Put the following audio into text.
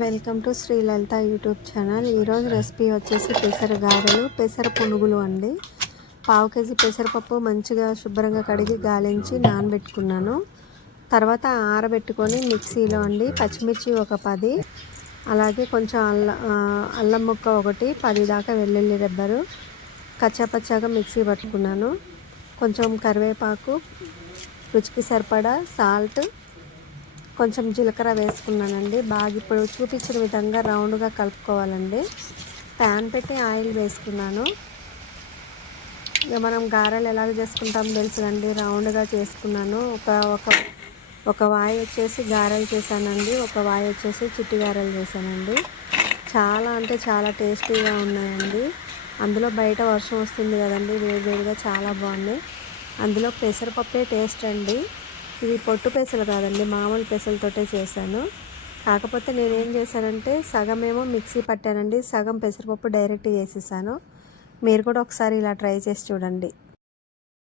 Welcome to Sri Lalitha YouTube channel. ఈరోజు recipe వచ్చేసి పెసర గారెలు, పెసర పునుగులు అండి. పావు కేజీ పెసరపప్పు మంచిగా శుభ్రంగా కడిగి గాలించి నానబెట్టుకున్నాను. తర్వాత ఆరబెట్టుకొని మిక్సీలో అండి పచ్చిమిర్చి ఒక 10, అలాగే కొంచెం అల్లం ముక్క ఒకటి 10 దాకా వెల్లుల్లి రెబ్బరు కచ్చాపచ్చాగా మిక్సీ పట్టుకున్నాను. కొంచెం కరివేపాకు, రుచికి సరిపడా సాల్ట్, కొంచెం జీలకర్ర వేసుకున్నానండి. బాగా ఇప్పుడు చూపించిన విధంగా రౌండ్గా కలుపుకోవాలండి. ప్యాన్ పెట్టి ఆయిల్ వేసుకున్నాను. ఇక మనం గారెలు ఎలాగ చేసుకుంటాం తెలుసునండి. రౌండ్గా చేసుకున్నాను. ఒక వాయి వచ్చేసి గారెలు చేశానండి, ఒక వాయి వచ్చేసి చిట్టి గారెలు చేశానండి. చాలా అంటే చాలా టేస్టీగా ఉన్నాయండి. అందులో బయట వర్షం వస్తుంది కదండి, వేడివేడిగా చాలా బాగున్నాయి. అందులో పెసరపప్పే టేస్ట్ అండి. ఇది పొట్టు పెసలు కాదండి, మామూలు పెసలతోటే చేశాను. కాకపోతే నేనేం చేశానంటే సగమేమో మిక్సీ పట్టానండి, సగం పెసరపప్పు డైరెక్ట్ చేసేసాను. మీరు కూడా ఒకసారి ఇలా ట్రై చేసి చూడండి.